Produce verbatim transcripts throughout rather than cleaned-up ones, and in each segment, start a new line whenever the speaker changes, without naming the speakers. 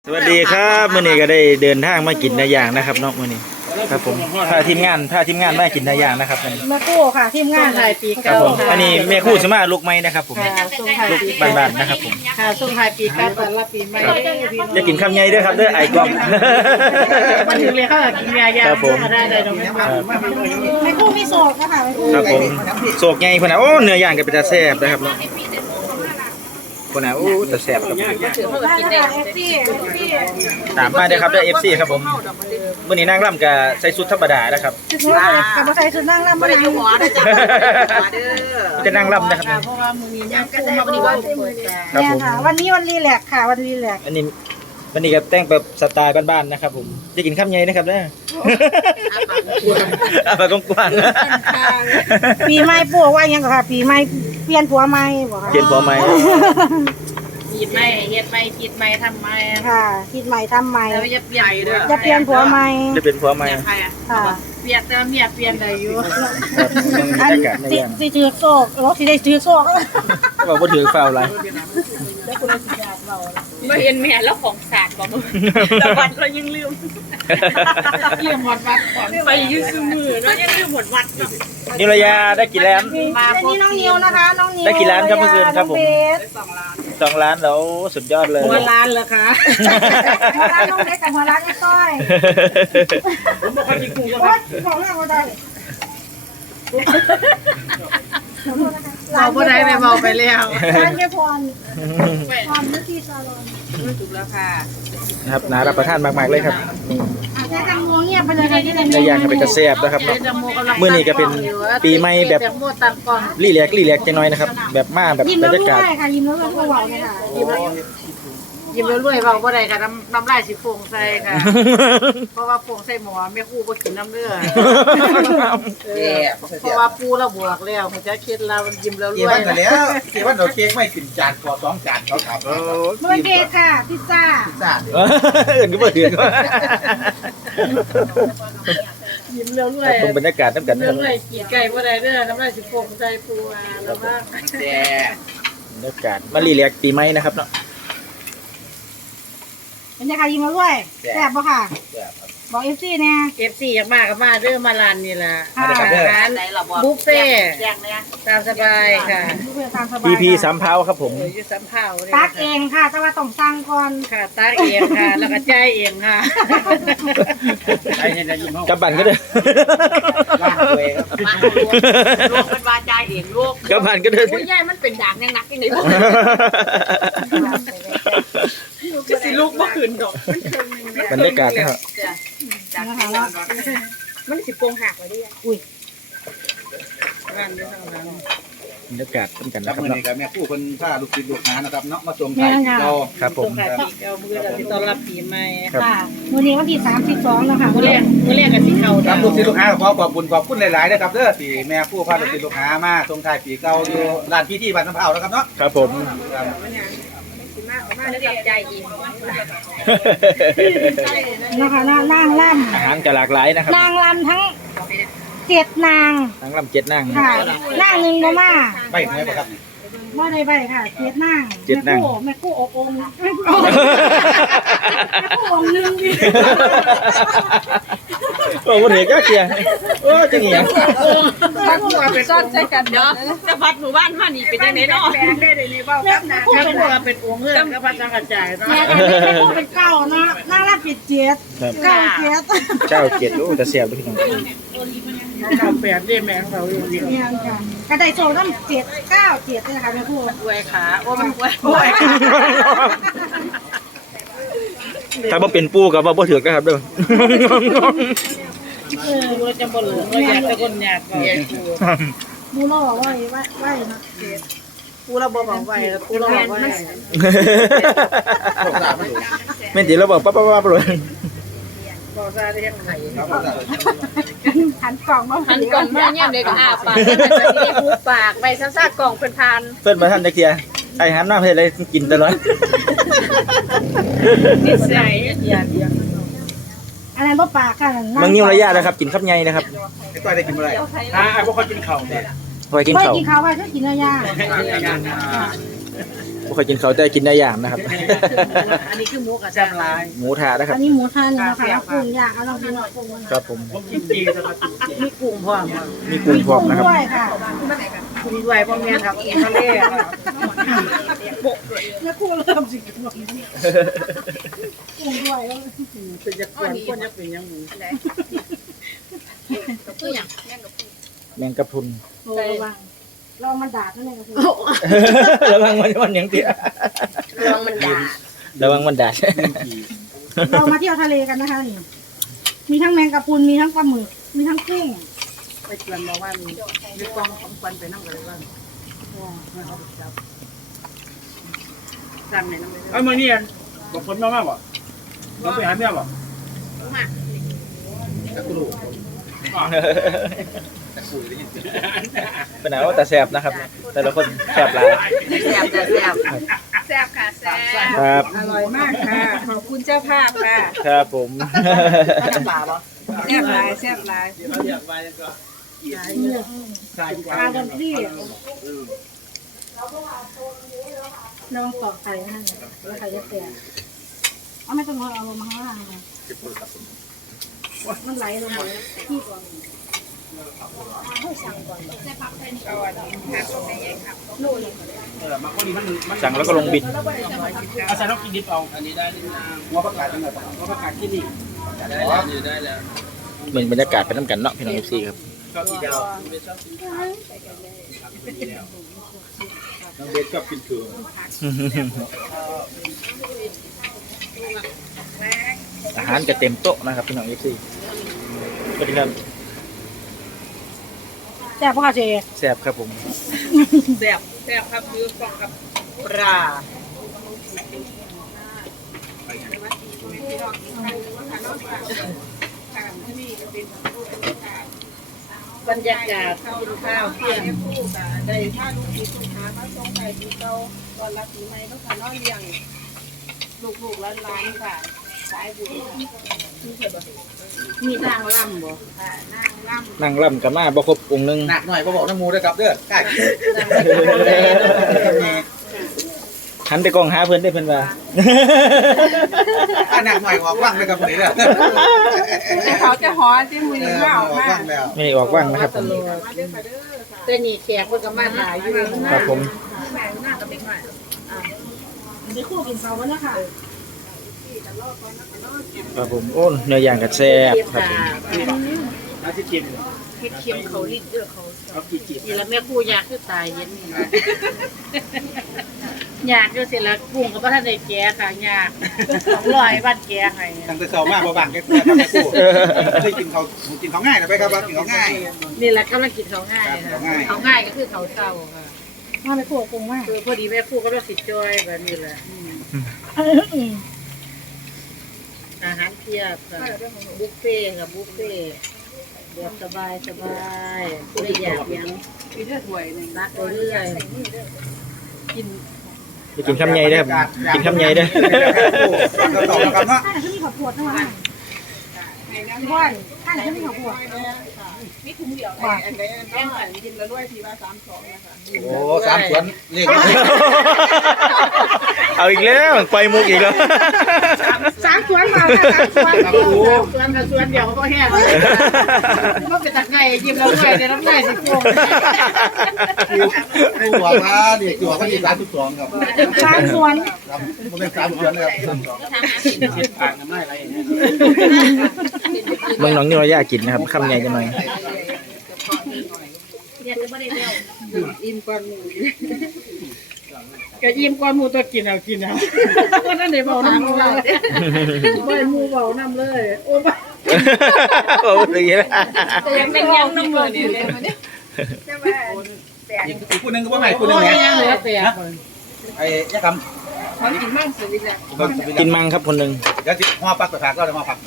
สวัสดีครับมื้อนี้ก็ได้เดินทางมากินเนื้อย่างนะครับเนาะมื้อนี้ครับผมถ้าทีมงานถ้าทีมงานมากินเนื้อย่างนะครับมื้อนี้
แม่คู่ค่ะทีมงานไทยปี
ครั
เก้า
บผม
ค่ะ
อันนี้แม่คู่สมาลูกไม้นะครับผม
ค่ะส่งไทย
ลูก
ปี
บ้านๆนะครับผม
ค่ะส่งไทยปีเก้าตอนรับปีใหม่
อย่ากินคำใหญ่เด้อครับเด้อไอ้กล้อง
มันถึงเลยค่ะกินยายา
ครับผม
ได้เลยน้องแม่คู่มีโศกค่ะแม่คู่
ครับผมโศกใหญ่พุ่นน่ะโอ้เนื้อย่างก็เป็นตาแซ่บนะครับเนาะพุ่นน่ะโอ้ตาแซ่บครับ
ได้ค่ะเอฟซีเอฟซี
ตามมาเด้อครับเด้อ เอฟ ซี ครับผมมื้อนี้นางร่ำก็ใส่ชุดธรรมดานะครับ
ชุดนี้กับมาใส่ชุดนั่งร่ำมาได้อยู่หัวได้จ้ะ
จะนั่งร่ำนะครับ
เพราะว่ามือนี้ยังคู่มาวันนี้ว่าเปิดแต่
ครับ
เนี่ย
ผม
ค่ะวันนี้วันรีแลกค่ะวันรีแลก
อันนี้วันนี้ก็แต่งแบบสไตล์บ้านๆนะครับผมจะกินข้าวใหญ่นะครับเด้ออาปากกว้าง
ปีใหม่ปู่ว่ายังค่ะปีใหม่เปลี่ยนผัวใหม่บ่ค่ะ
เปลี่ยนผัวใหม่
คิดไม่เฮ็ดไม่คิดไม่ทำไม่
ค่ะคิดใหม่ทำใหม่
แล้วจะเปลี่ยนเด้อ
จะเปลี่ยนผัวใหม่
จะเป็นผัวใหม่
ใครอ่ะ
ค่ะ
เปลี่ยนแต่เมียเปลี่ยนได้อยู่
ครับบร
อัน
รยากาศใน
สิ
ย่าง
สิถือโซกรถสิได้ถือโซก
บอกว่าถือเฝ้าอะไร
ไม่เห็นแม่แล้วของสาดบ่มึงแต่วันเรายังลืมลืมหมดวัดก่อนไปยืดมือแล้วยังลืมหมดวัด
นิรยาได้กี่ล้าน
มาอันนี้น้องนิวนะคะน้องนิว
ได้กี่ล้านครับเมื่อคืนครับผม
น้องเบส
สองล้านแล้วสุดยอดเลย
หัวล้านเหรอคะหัวล้านน้องเบสกับหัวล้านไอ้ต้อย
ผมบอกว่าจริงกู
โอ๊ยของแรกว่าได้
เราบ่ได้ไปเมาไปแล้ว
ร้านเยพรพรนุชที่ซาลอน
ถูกแล้วค่ะ
นะครับน่ารับประทานมากๆเลยครับนี่
อาจจะทำงงเงียบไปเลยค่ะที่ใน
ในย่างก็เป็นกระแซบนะครับเนาะมื้อนี้ก็เป็นปีใหม่แบบ
โมตังกล้อง
รีแลกซ์รีแลกซ์จังน้อยนะครับแบบมาแบบ
ยิ้ม
บร
แล้ว
รยากาศ
ด้วยค่ะยิ้มแล้วด้วยก็หวานเลยค่ะยิ้มแล้ว
ยิ้มรวยๆเบาบ่ได้ค่ะน้ำน้ำลายสิโป่งใส่ค่ะ เพราะว่าโป่งใส่หมอแม่ครูบ่กินน้ำเลือดเพราะว่าปูเราบวกแล้วมันจะคิดเรามันยิ้มแล้วร
กี่
ว
วั
ย
นกันแล้วกี่วันเราเค้กไม่กินจานขอสองจานเขาขับ
เมื่อกี้ค่ะพิซซ่า
จาน
เอออื่นก็บ่เถื่อน
ยิ้มแล้วรวย
ตรงบรรยากาศน้ำกันนะ
เรื่
ค
อ
รับ
งเลยกี่ไก่บ่ได้เด้อน้ำลายสิโป่งใส่ปูอ่ะแล้วว่า
แย่
บรรยากาศมารีแลกซ์ปีใหม่นะครับเนาะ
เป็นยังไงยิ้มแล้วด้วยแซ่บปะค่ะ บอกเอฟซีเนี่ย
เอฟซีอยากมาก็มาเด้อมาร้านนี่ล่ะ
ค่ะ
ร้านบุฟเฟ่ตามสบายค่ะ
เพื่อตามสบาย
พีพีสามเท้าครับผม
เอออยู่สำเภาเนี่ย
ตักเองค่ะแต่ว่าต้องสั่งก่อน
ค่ะตักเองค่ะ แล้วก็จ่ายเองค่ะ
ไอ้เนี่ยจะยิ้มเขา
กลับบันก็ได้
ล่างตัวเองครับ
มาลูกลูกเป็นว่าจ่ายเองลูก
กลับบันก็ได้
โอ้ยยายมันเป็นด่างยังนักยังไงลูกก็สิลูกบ่ขึ้นดอก
บรรยากาศนะครับ
นะคะว่า
มันสิโปงหักไว้ดิอุ้ยงานเด้อทางนั้น
บรรยากาศต้นกัน
ครั
นะ
บ
ครับ
มื่อ
เนาะ
นี้กับแม่ผู้คนผ้าลูกศิษย์ลูกหานะครับเนาะมาส่งไข่เรา
ครับผม
ค่ะปีเก่ามื้อเราสิต้อนรับปีใหม่
ครับ
ค่ะมื้อนี้วันที่สามสิบสองนะคะ
มื้อแรกมื้อแรกก็สิเข้า
ครั
ดา
บ
ว
ลูกศิษย์ลูกหาขอขอบคุณขอบคุณหลายๆนะครับเด้อที่แม่ผู้พาลูกศิษย์ลูกหามาส่งไข่ปีเก่าอยู่ร้านพี่ที่บ้านน้ำเผานะครับเนาะ
ครับผม
ครับ
มาแล้วกับใจอีก
นะคะนางนางล่
อาหารจะหลากหลายนะครับ
ำนางลำทั้งเจ็ดนาง
ทั้งลำเจ็ดนั่ง
ค่ะนางหนึ่งก็มา
ไม่ไม่ปะครับ
ว่าได้ใบค่ะเจ็ดนาง
เจ็ดนาง
แม่กู้อบองค์แม่กู้องค์หนึ่งดิ
โอ้โหเด็กก็เกียร์โอ้จะเงี้ย
พัดหัวเป็นซ่อนใจกันเนาะจะพัดหมู่บ้านมานี่เป็นจังได๋เนาะ
แม่กู้
พัด
เป็น
หัวเป็นองค์เฮือนก็พัดสังกัดจ่ายเนาะ
แม่กู้เป็นเก้าเนาะนางรับเป็นเจ็ด
ครับ
เก้าเจ็ด
เจ้าเจ็ดโอ้จะเสียบไปที่ไหน
เก้าแปดได้แม่เขาอยู่เดียว
เนี่ยค่ะกระไดโซ่ต้องเจ็ดเก้าเจ็ดเลยนะคะแม่กู้
อวยขาโอ้มันอวยอวย
ถ้าบ่เป็นปูกับว่าบ่ถือกนะครับเด้อ
เออเราจะบ่เหลือเราอยากจะคนอยากก็
บูโร่ว่าไว้ไว้ไว้เนาะ
ปูเราบ่บอกไว้ปูเราบอกไว้
โลกสามไม่ถูก
แม่นติเราบอกปั๊บปั๊บปั๊บเลย
บอกซาได้ยังไง
ครับผม
หันกล่องมา
หันกล่องมาเนี่ยเด็กก็อ้าปากแล้วมันจะมีหูปากไปซ่าๆกล่องเป็นพาน
เพิ่นมาท่านจักเทียไอ้หันมาเพิ่นเลยกินตลอด
นิสัย
อยากอยาก
อันนั้นบ่ปากค่ะ
มังนิ้วระยะนะครับกินครับใหญ่นะครับ
ไอ้ตัวได้กินอะไร
อ่าพวกเขากินข้าวเนี่ย
ไว้กิน
ไม่
ข้าว
กินข้าวไว้ก็กินเนื้อย่าง
เบ่ค่อยกินเขาวแต่กินได้อย่างนะครับ
อันนี้คือหมูกับ
แซ่บหลาย
หมูทะนะครับ
อันนี้หมูทานนะคะแล้วกุ้งย่างเอาลองกินหน่อยกุ้งมัน
ครับผม
ผมกินดีนะครับ
มีกุ้งพร้อม
มีกุ้งพร้อมนะครับ
ด้วยค่ะ
กุ้งด้วยพ่อแม่ครับกุ้งทะเลค่ะ
แล้วกุ้งเริ่มสิกุ้งด้วยแล้ว
เป็นจะคนคนจะเป็นยังหมู
ตัวอย่าง
แมงกะพรุน
โอ้ระวังเรามันดาดนั่นเองคุณ
ระวังมันมันยังเตี้ย
ลองมันด่า
ระวังมันดาด
เรามาเที่ยวทะเลกันนะคะนี่มีทั้งแมงกะพรุนมีทั้งปลาหมึกมีทั้งกุ้ง
ไปชวนบอกว่ามีมีกองของควันไปนั่งกันเลยบ้างจำไหนนั่งเลย
ไอ้มื้อนี้บอกคนมามากบ่เราไปหาแม่บ่
มา
ตะกรูตะกรูได้ยินเสียง
เป็นหนาวแต่แสบนะครับ แต่ละคนแสบหลาย
แซ่บแซ่บ
แซ่บค่ะแซ่บ
ครับ
อร่อยมากค่ะ ขอบคุณเจ้าภาพค่ะ
ครับผม
ปลาปะแซ่บหลายแซ่บหลาย
ปลาดำที่ลองตอกไข่ให้แล้วไข่จะแตกเอาไม่ต้องเอาลงมาข้างล่างเลยมันไหลลงมาที่ก่อน
สั่งแล้วก็ลงบิน
อาศัยเรากินดิบเอาอันนี้ได้หัวประกาศจังได๋หัวประกาศที่นี่ได้แล้วได้แล้ว
เหมือนบรรยากาศไปน้ำกันเนาะพี่น้องเอฟซีครับ
ชอบกินเดียวน้องเบสชอบกินเถื่อน
อาหารจะเต็มโต๊ะนะครับพี่น้องเอฟซีสวัสดีครับ
แซ่บปะคะเจ
แซ่บครับผม
แซ่บแซ่บครับยืนฟองครับ
ปลาบรรยากาศกินข้าวเที่ยง
ได้ถ้าลูกศิษย์ลูกหาพระสงฆ์ใส่ปีเก่าก่อนรับปีใหม่ต้องการน้อยเลี้ยงลูกๆหลานๆค่ะสายบุญ
มีนางล่ำบ่
ค่ะนั่งร่ำ
นั่งร่ำกับมาบ่ครบองค์หนึง
หนักหน่อยบ่บอกน้ำมูด้วยครับเด้อใกล้
หันไปกล้องหาเพิ่นได้เพิ่นว่า
ถ้าหนักหน่อยออกว่างเลยครับคนนี้เด้อ
เขาจะหอที่มือ
เอ
นี้
อ
ว่าอ
อ
อ
อก ก
มา
ว่างแล้ว
ไม่ได้ออกว่างนะครับผม
แต่นี่แขกเพิ่นก็มาหลายอยู่
ครับผม
แม่หน้ากับเด็กหน่อย
เดี๋ยวคู่กินเขาวะนะคะ
ครับผมโอ้เนื้อย่างกับแซ่บครับผม
อาทิตย์กิน
เฮ็ดเค็มเขาลิ้นเด้อเขา
เอากี่จิบ
นี่ละแม่ครูอยากคือตายเย็นนี่อยากอยู่สิละกุ้งก็บ่ทันได้แกะค่ะยากสองร้อยบาทแกะให้
ตั้งแต่เช้ามาบ่บางแค่เพื่อครับแม่คู่เคยกินเขากินเขาง่ายนะไปครับว่ากินเขาง่าย
นี่แหละกำลังกินเขาวง่ายค่ะเขาวง่ายก็คือเขาวเศร้าค่ะ
มาไปคู่กับกุ้งมาก
คือพอดีแม่ครูก็ต้องสิจอยแบบนี้แหละอืมอาหารเพียบค่ะบุฟเฟ่ต์ค่ะบุฟเฟ่ต์แบบสบายสบายผู้ใดอยากยัง
มีเลือดหวยหนึ่ง
รักไปเรื่อยกิน
ไปกินคำใหญ่เด้อครับกินคำใหญ่เด้อ
ก็ต่อกันเนาะ
ข้างไหนที่มีข้าวโพดทั้งนั้นพี่บอยข้างไหนที่มีข้าวโพด
มีถุงเดียวอันใดอันแป้งหันกินแล้วด้วยทีว่าสามสองนะคะ
โอ้สามสวนเลข
เอาอีกแล้วไปมุกอีกแล้ว
สามสวนมาค่ะสามสวน
ครับครู
สวนกับสวนเดียวก็แห้งเลยก็เป็นตะไคร้ยิ้มแล้วด้วยในน้ำลายสิโป่ง
ครูบอกว่านี่คือว่าเขามีสามสิบสองครับ
สามสวน
ครับมันเป็นสามสวนนะครับผ่านน้ำลายไหล
เมืองหนองนี่เราอยากกินนะครับคำใหญ่จังหน่อย
อิ่มก่อนหมูก็อิ่มก่อนหมูตัวกินเอากินเอาวันนั้นเดี๋ยวเบาน้ำเลยใบหมูเบาน้ำเลยโอ้บ้า
โอ้ยอย่างนี้ละ
แต่ยังเป็นยังน้ำมือนี่เลยมันเนี่ยใช่ไหม
อีกคู่หนึงก็ว่าใหม่คู่หนึง
โอ้ย
ไง
ยังเหลือแต่
ไอ้ยะค
มันกินมั่งสุดเลย
ำ
กินมังครับคนหนึ่ง
เดี๋ยวสิห่อปักไปผักก็เลยห่อผัก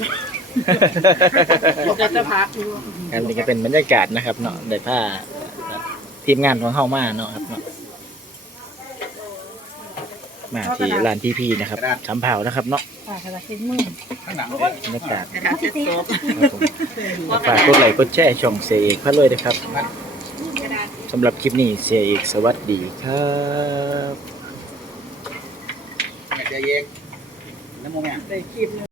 จะจะพักอยู่
อันนี้ก็เป็นบรรยากาศนะครับเนาะได้ผ้าทีมงานของเฮามาเนาะครับเนาะมาที่ร้านพี่พีนะครับสำเผานะครับเนาะ
อ่ากระดาษเช็ดมือ
ข้างหลัง
บรรยากาศ
กระดาษเช็ดโต๊ะ
ครับผมฝากกดไลค์กดแชร์ช่องเสียเอกพระรวยนะครับ สำหรับคลิปนี้เสียเอกสวัสดีครับ
อย่าเยกน้ำมูกแม่
ได้คลิป